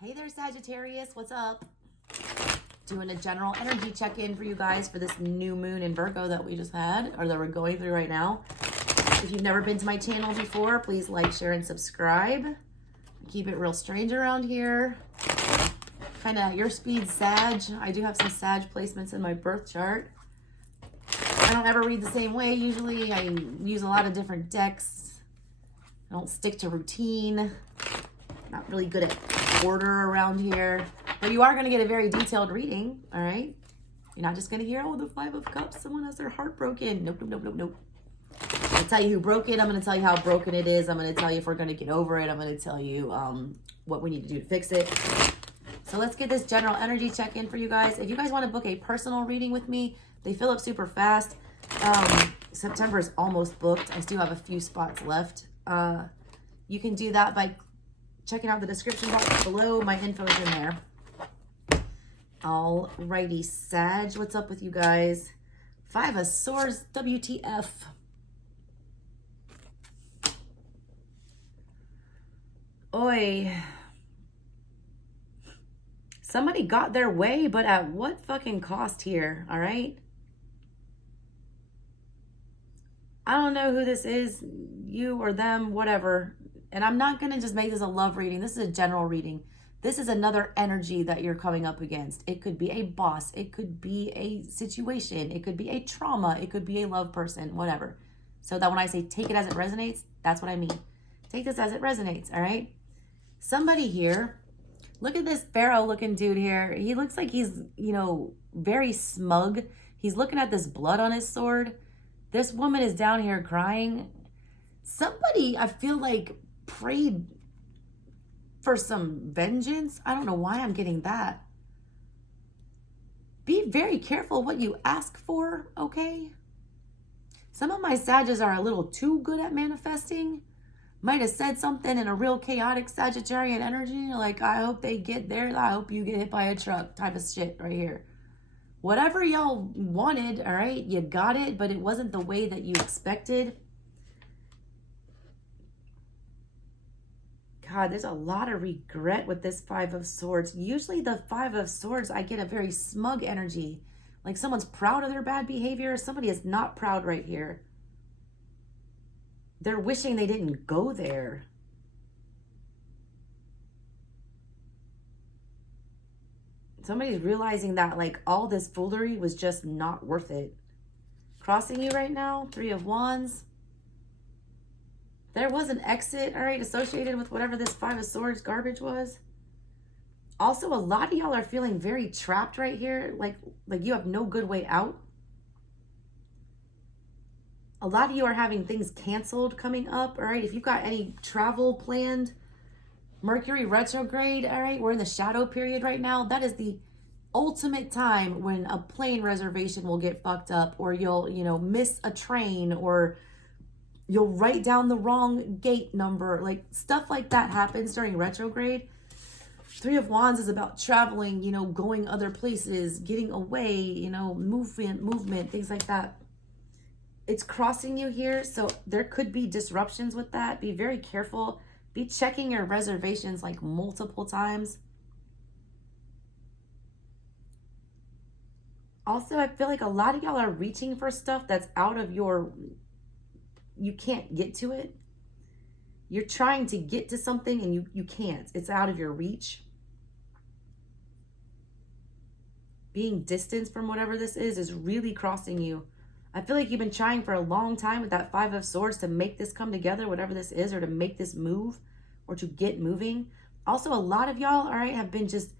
Hey there, Sagittarius. What's up? Doing a general energy check-in for you guys for this new moon in Virgo that we just had, or that we're going through right now. If you've never been to my channel before, please like, share, and subscribe. Keep it real strange around here. Kind of your speed Sag. I do have some Sag placements in my birth chart. I don't ever read the same way. Usually I use a lot of different decks. I don't stick to routine. Not really good at order around here, but you are going to get a very detailed reading. All right, you're not just going to hear, oh, the Five of Cups, someone has their heart broken. Nope. I'm going to tell you who broke it. I'm going to tell you how broken it is. I'm going to tell you if we're going to get over it. I'm going to tell you what we need to do to fix it. So let's get this general energy check-in for you guys. If you guys want to book a personal reading with me, they fill up super fast. September is almost booked. I still have a few spots left. You can do that by checking out the description box below. My info is in there. Alrighty, Sag, what's up with you guys? Five of Swords, WTF. Oi. Somebody got their way, but at what fucking cost here, all right? I don't know who this is, you or them, whatever. And I'm not going to just make this a love reading. This is a general reading. This is another energy that you're coming up against. It could be a boss. It could be a situation. It could be a trauma. It could be a love person, whatever. So that when I say take it as it resonates, that's what I mean. Take this as it resonates, all right? Somebody here, look at this pharaoh looking dude here. He looks like he's, very smug. He's looking at this blood on his sword. This woman is down here crying. Somebody, I feel like, prayed for some vengeance. I don't know why I'm getting that. Be very careful what you ask for, okay? Some of my Sages are a little too good at manifesting. Might have said something in a real chaotic Sagittarian energy, like, I hope they get there, I hope you get hit by a truck type of shit right here. Whatever y'all wanted, all right, you got it, but it wasn't the way that you expected. God, there's a lot of regret with this Five of Swords. Usually the Five of Swords, I get a very smug energy. Like someone's proud of their bad behavior. Somebody is not proud right here. They're wishing they didn't go there. Somebody's realizing that like all this foolery was just not worth it. Crossing you right now, Three of Wands. There was an exit, all right, associated with whatever this Five of Swords garbage was. Also, a lot of y'all are feeling very trapped right here, like you have no good way out. A lot of you are having things canceled coming up, all right? If you've got any travel planned, Mercury retrograde, all right? We're in the shadow period right now. That is the ultimate time when a plane reservation will get fucked up, or you'll, miss a train, or you'll write down the wrong gate number. Like stuff like that happens during retrograde. Three of Wands is about traveling, going other places, getting away, movement, things like that. It's crossing you here, so there could be disruptions with that. Be very careful. Be checking your reservations like multiple times. Also, I feel like a lot of y'all are reaching for stuff that's out of your, you can't get to it. You're trying to get to something and you can't. It's out of your reach. Being distanced from whatever this is really crossing you. I feel like you've been trying for a long time with that Five of Swords to make this come together, whatever this is, or to make this move, or to get moving. Also, a lot of y'all, all right, have been just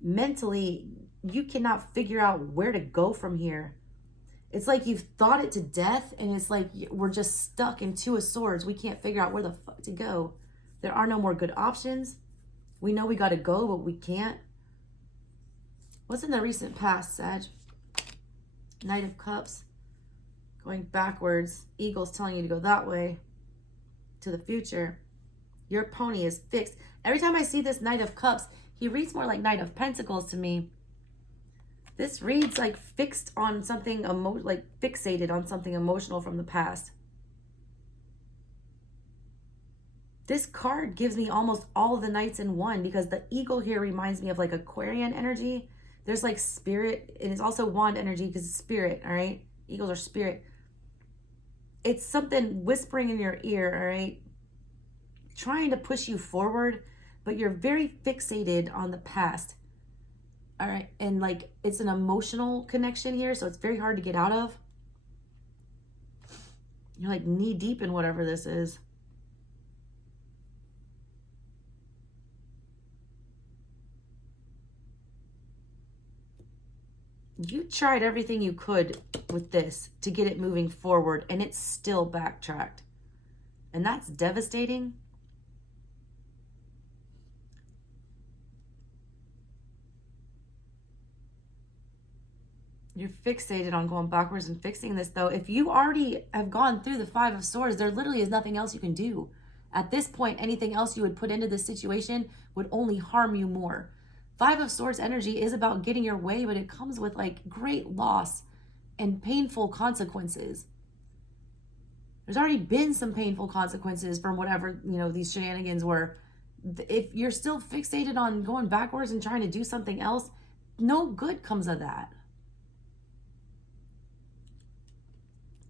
mentally, you cannot figure out where to go from here. It's like you've thought it to death, and it's like we're just stuck in Two of Swords. We can't figure out where the fuck to go. There are no more good options. We know we got to go, but we can't. What's in the recent past, Sag? Knight of Cups. Going backwards. Eagle's telling you to go that way. To the future. Your pony is fixed. Every time I see this Knight of Cups, he reads more like Knight of Pentacles to me. This reads like fixed on something, like fixated on something emotional from the past. This card gives me almost all of the Knights in one, because the eagle here reminds me of like Aquarian energy. There's like spirit, and it's also wand energy because it's spirit, all right? Eagles are spirit. It's something whispering in your ear, all right? Trying to push you forward, but you're very fixated on the past. All right, and like it's an emotional connection here, so it's very hard to get out of. You're like knee deep in whatever this is. You tried everything you could with this to get it moving forward, and it's still backtracked. And that's devastating. You're fixated on going backwards and fixing this, though. If you already have gone through the Five of Swords, there literally is nothing else you can do. At this point, anything else you would put into this situation would only harm you more. Five of Swords energy is about getting your way, but it comes with like great loss and painful consequences. There's already been some painful consequences from whatever, you know, these shenanigans were. If you're still fixated on going backwards and trying to do something else, no good comes of that.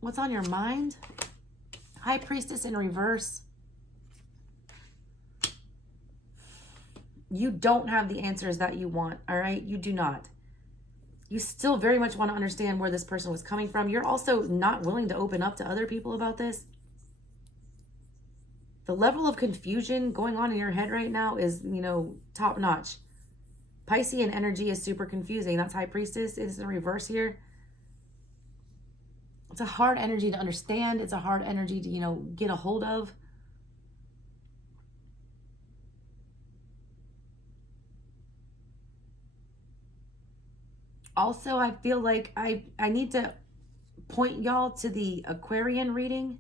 What's on your mind? High Priestess in reverse. You don't have the answers that you want, all right? You do not. You still very much want to understand where this person was coming from. You're also not willing to open up to other people about this. The level of confusion going on in your head right now is, you know, top notch. Piscean energy is super confusing. That's High Priestess. It's in reverse here. It's a hard energy to understand. It's a hard energy to, you know, get a hold of. Also, I feel like I need to point y'all to the Aquarian reading.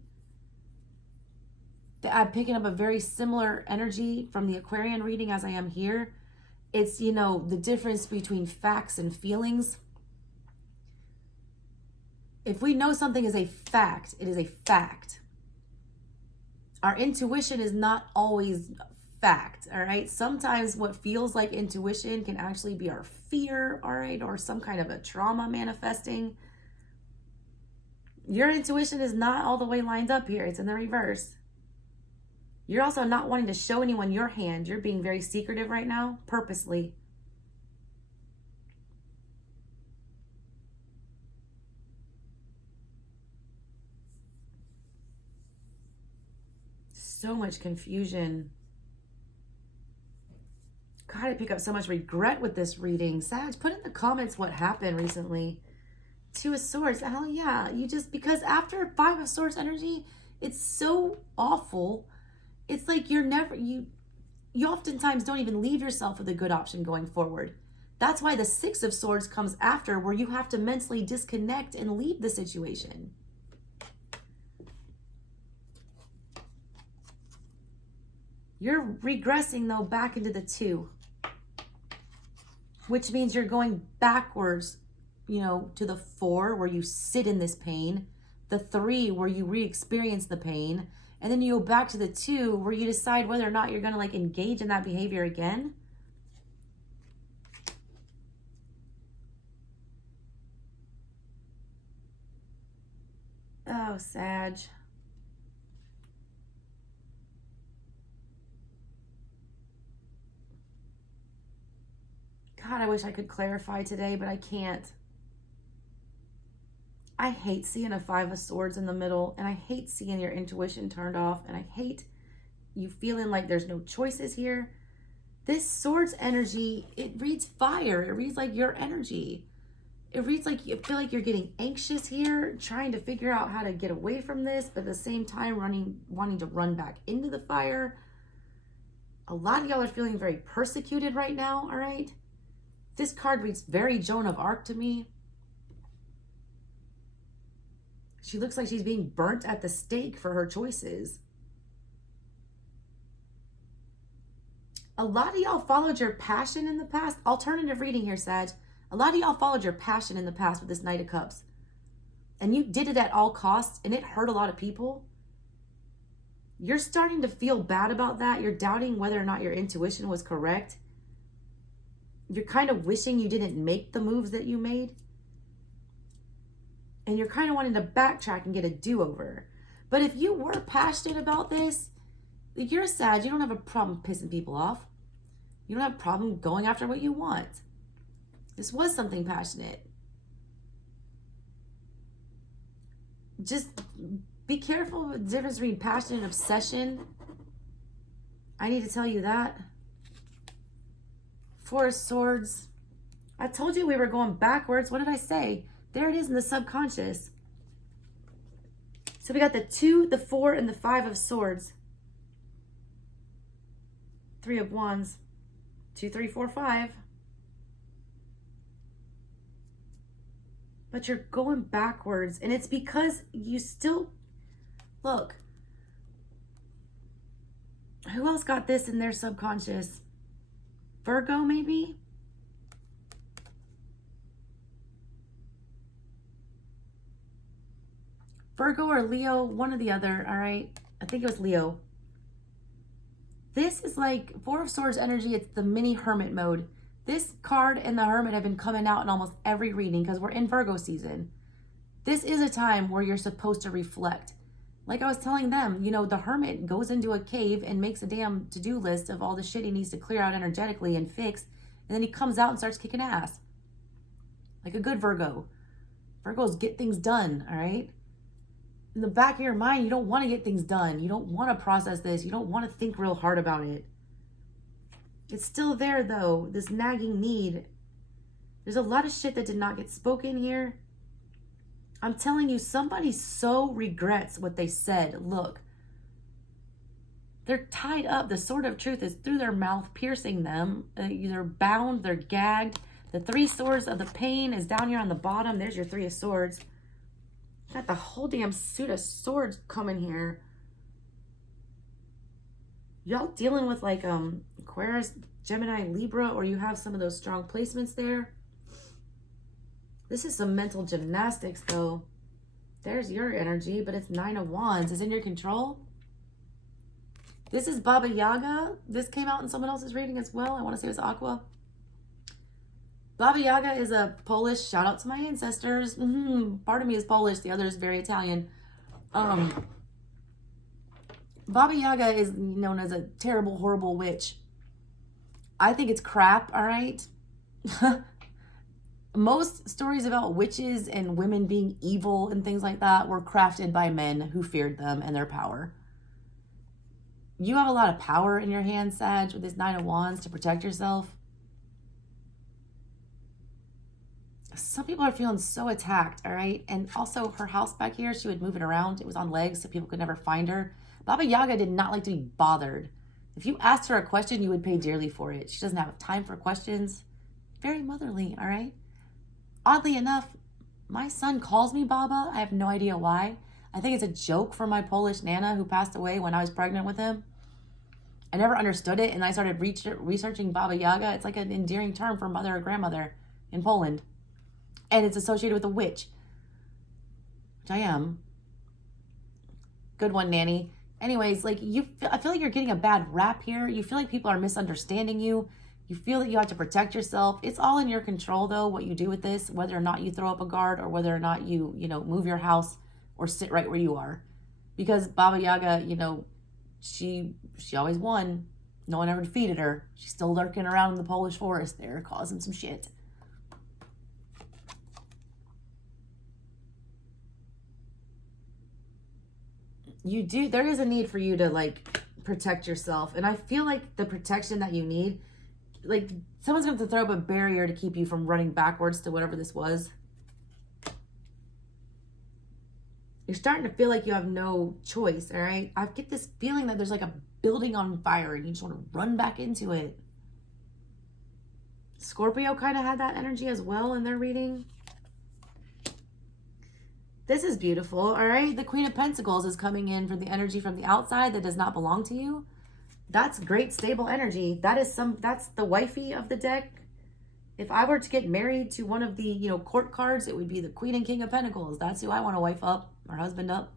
I'm picking up a very similar energy from the Aquarian reading as I am here. It's, you know, the difference between facts and feelings. If we know something is a fact, it is a fact. Our intuition is not always fact, all right? Sometimes what feels like intuition can actually be our fear, all right? Or some kind of a trauma manifesting. Your intuition is not all the way lined up here. It's in the reverse. You're also not wanting to show anyone your hand. You're being very secretive right now, purposely. So much confusion. God, I pick up so much regret with this reading. Sag, put in the comments what happened recently. Two of Swords. Hell yeah. You just, because after Five of Swords energy, it's so awful. It's like you're never, you oftentimes don't even leave yourself with a good option going forward. That's why the Six of Swords comes after, where you have to mentally disconnect and leave the situation. You're regressing, though, back into the Two, which means you're going backwards, you know, to the Four, where you sit in this pain, the Three, where you re-experience the pain, and then you go back to the Two, where you decide whether or not you're going to like engage in that behavior again. Oh, Sag. God, I wish I could clarify today, but I can't. I hate seeing a Five of Swords in the middle, and I hate seeing your intuition turned off, and I hate you feeling like there's no choices here. This Swords energy, it reads fire. It reads like your energy. It reads like you feel like you're getting anxious here, trying to figure out how to get away from this, but at the same time wanting to run back into the fire. A lot of y'all are feeling very persecuted right now, all right? This card reads very Joan of Arc to me. She looks like she's being burnt at the stake for her choices. A lot of y'all followed your passion in the past. Alternative reading here, Sag. A lot of y'all followed your passion in the past with this Knight of Cups. And you did it at all costs, and it hurt a lot of people. You're starting to feel bad about that. You're doubting whether or not your intuition was correct. You're kind of wishing you didn't make the moves that you made. And you're kind of wanting to backtrack and get a do-over. But if you were passionate about this, you're sad. You don't have a problem pissing people off. You don't have a problem going after what you want. This was something passionate. Just be careful with the difference between passion and obsession. I need to tell you that. Four of Swords. I told you we were going backwards. What did I say? There it is in the subconscious. So we got the 2, the 4, and the 5 of Swords. 3 of Wands. 2, 3, 4, 5. But you're going backwards. And it's because you still... Look. Who else got this in their subconscious? Virgo, maybe? Virgo or Leo, one or the other, all right? I think it was Leo. This is like 4 of Swords energy. It's the mini hermit mode. This card and the hermit have been coming out in almost every reading because we're in Virgo season. This is a time where you're supposed to reflect. Like I was telling them, you know, the hermit goes into a cave and makes a damn to-do list of all the shit he needs to clear out energetically and fix. And then he comes out and starts kicking ass. Like a good Virgo. Virgos get things done, all right? In the back of your mind, you don't want to get things done. You don't want to process this. You don't want to think real hard about it. It's still there, though, this nagging need. There's a lot of shit that did not get spoken here. I'm telling you, somebody so regrets what they said. Look, they're tied up. The sword of truth is through their mouth, piercing them. They're bound, they're gagged. The 3 swords of the pain is down here on the bottom. There's your 3 of Swords. Got the whole damn suit of swords coming here. Y'all dealing with like Aquarius, Gemini, Libra, or you have some of those strong placements there. This is some mental gymnastics though. There's your energy, but it's 9 of Wands. Is in your control. This is Baba Yaga. This came out in someone else's reading as well. I want to say it was Aqua. Baba Yaga is a Polish, shout out to my ancestors. Part of me is Polish, the other is very Italian. Baba Yaga is known as a terrible, horrible witch. I think it's crap, all right? Most stories about witches and women being evil and things like that were crafted by men who feared them and their power. You have a lot of power in your hands, Sag, with this 9 of Wands to protect yourself. Some people are feeling so attacked, all right? And also her house back here, she would move it around. It was on legs so people could never find her. Baba Yaga did not like to be bothered. If you asked her a question, you would pay dearly for it. She doesn't have time for questions. Very motherly, all right? Oddly enough, my son calls me Baba. I have no idea why. I think it's a joke from my Polish Nana who passed away when I was pregnant with him. I never understood it, and I started researching Baba Yaga. It's like an endearing term for mother or grandmother in Poland. And it's associated with a witch, which I am. Good one, Nanny. Anyways, like I feel like you're getting a bad rap here. You feel like people are misunderstanding you. You feel that you have to protect yourself. It's all in your control, though, what you do with this, whether or not you throw up a guard or whether or not you move your house or sit right where you are. Because Baba Yaga, she always won. No one ever defeated her. She's still lurking around in the Polish forest there, causing some shit. There is a need for you to like protect yourself. And I feel like the protection that you need, like someone's going to have to throw up a barrier to keep you from running backwards to whatever this was. You're starting to feel like you have no choice, all right? I get this feeling that there's like a building on fire and you just want to run back into it. Scorpio kind of had that energy as well in their reading. This is beautiful, all right? The Queen of Pentacles is coming in for the energy from the outside that does not belong to you. That's great, stable energy. That's the wifey of the deck. If I were to get married to one of the, court cards, it would be the Queen and King of Pentacles. That's who I want to wife up or husband up.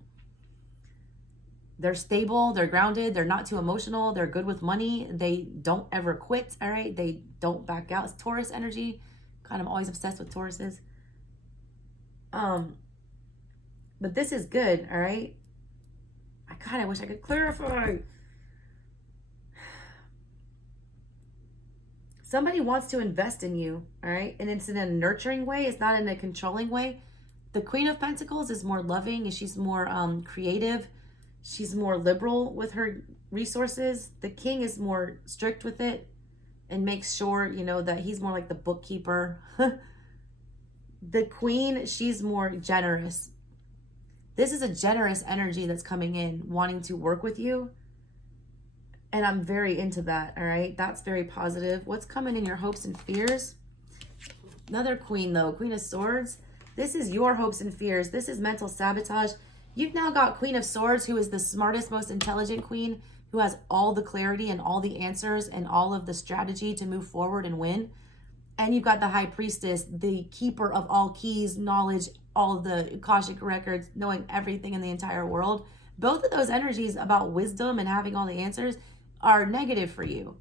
They're stable, they're grounded, they're not too emotional, they're good with money, they don't ever quit, all right? They don't back out. It's Taurus energy. Kind of always obsessed with Tauruses. But this is good, all right? I kind of wish I could clarify. Somebody wants to invest in you, all right? And it's in a nurturing way. It's not in a controlling way. The Queen of Pentacles is more loving and she's more creative. She's more liberal with her resources. The King is more strict with it and makes sure, you know, that he's more like the bookkeeper. The Queen, she's more generous. This is a generous energy that's coming in, wanting to work with you. And I'm very into that, all right? That's very positive. What's coming in your hopes and fears? Another Queen, though. Queen of Swords. This is your hopes and fears. This is mental sabotage. You've now got Queen of Swords, who is the smartest, most intelligent queen, who has all the clarity and all the answers and all of the strategy to move forward and win. And you've got the High Priestess, the keeper of all keys, knowledge, all of the Akashic records, knowing everything in the entire world. Both of those energies about wisdom and having all the answers are negative for you.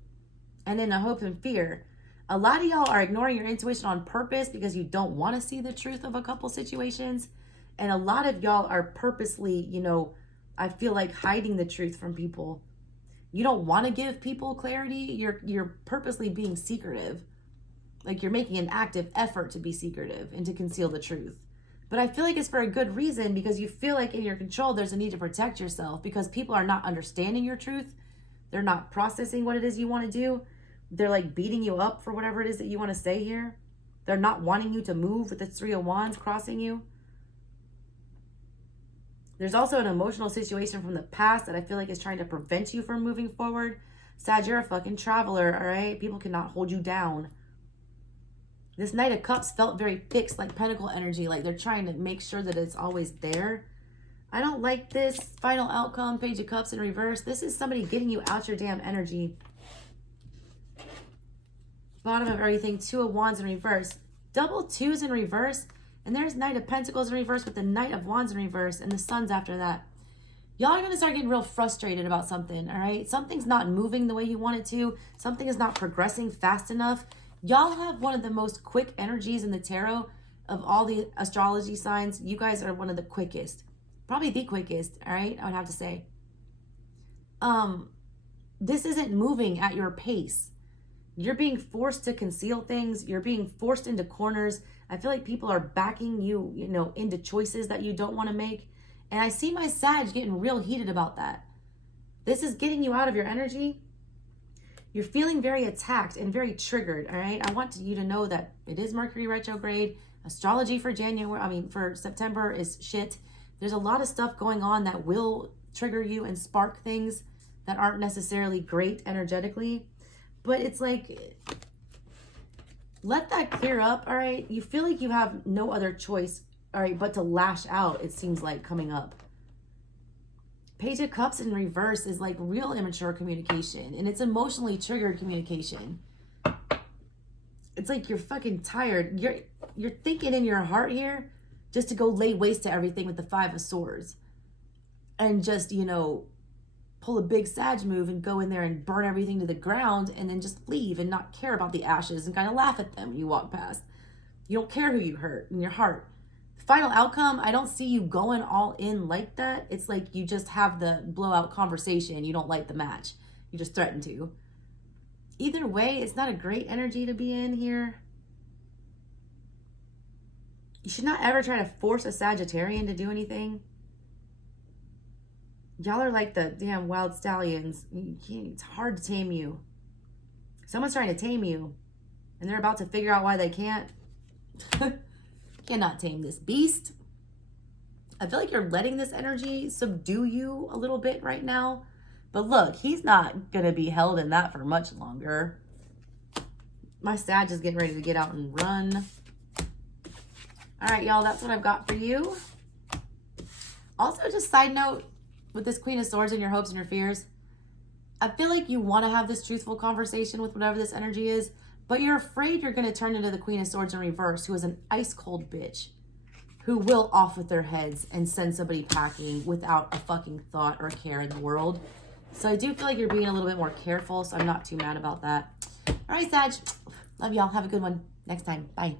And then the hope and fear. A lot of y'all are ignoring your intuition on purpose because you don't want to see the truth of a couple situations. And a lot of y'all are purposely, you know, I feel like hiding the truth from people. You don't want to give people clarity. You're purposely being secretive. Like you're making an active effort to be secretive and to conceal the truth. But I feel like it's for a good reason, because you feel like in your control, there's a need to protect yourself because people are not understanding your truth. They're not processing what it is you want to do. They're like beating you up for whatever it is that you want to say here. They're not wanting you to move with the Three of Wands crossing you. There's also an emotional situation from the past that I feel like is trying to prevent you from moving forward. Sag, you're a fucking traveler, all right? People cannot hold you down. This Knight of Cups felt very fixed, like Pentacle energy, like they're trying to make sure that it's always there. I don't like this final outcome, Page of Cups in reverse. This is somebody getting you out your damn energy. Bottom of everything, Two of Wands in reverse. Double twos in reverse. And there's Knight of Pentacles in reverse with the Knight of Wands in reverse and the Suns after that. Y'all are going to start getting real frustrated about something, all right? Something's not moving the way you want it to. Something is not progressing fast enough. Y'all have one of the most quick energies in the tarot of all the astrology signs. You guys are one of the quickest. Probably the quickest, all right? I would have to say. This isn't moving at your pace. You're being forced to conceal things. You're being forced into corners. I feel like people are backing you, you know, into choices that you don't want to make. And I see my Sag getting real heated about that. This is getting you out of your energy. You're feeling very attacked and very triggered, all right? I want you to know that it is Mercury retrograde. Astrology for for September is shit. There's a lot of stuff going on that will trigger you and spark things that aren't necessarily great energetically. But it's like, let that clear up, all right? You feel like you have no other choice, all right, but to lash out, it seems like, coming up. Page of Cups in reverse is like real immature communication, and it's emotionally triggered communication. It's like you're fucking tired. You're thinking in your heart here just to go lay waste to everything with the Five of Swords. And just, you know, pull a big Sag move and go in there and burn everything to the ground and then just leave and not care about the ashes and kind of laugh at them when you walk past. You don't care who you hurt in your heart. Final outcome, I don't see you going all in like that. It's like you just have the blowout conversation. You don't light the match. You just threaten to. Either way, it's not a great energy to be in here. You should not ever try to force a Sagittarian to do anything. Y'all are like the damn wild stallions. It's hard to tame you. Someone's trying to tame you, and they're about to figure out why they can't. Cannot tame this beast. I feel like you're letting this energy subdue you a little bit right now. But look, he's not going to be held in that for much longer. My Sag is getting ready to get out and run. All right, y'all, that's what I've got for you. Also, just side note, with this Queen of Swords and your hopes and your fears, I feel like you want to have this truthful conversation with whatever this energy is, but you're afraid you're going to turn into the Queen of Swords in reverse, who is an ice cold bitch, who will off with their heads and send somebody packing without a fucking thought or care in the world. So I do feel like you're being a little bit more careful, so I'm not too mad about that. All right, Sag. Love y'all. Have a good one. Next time. Bye.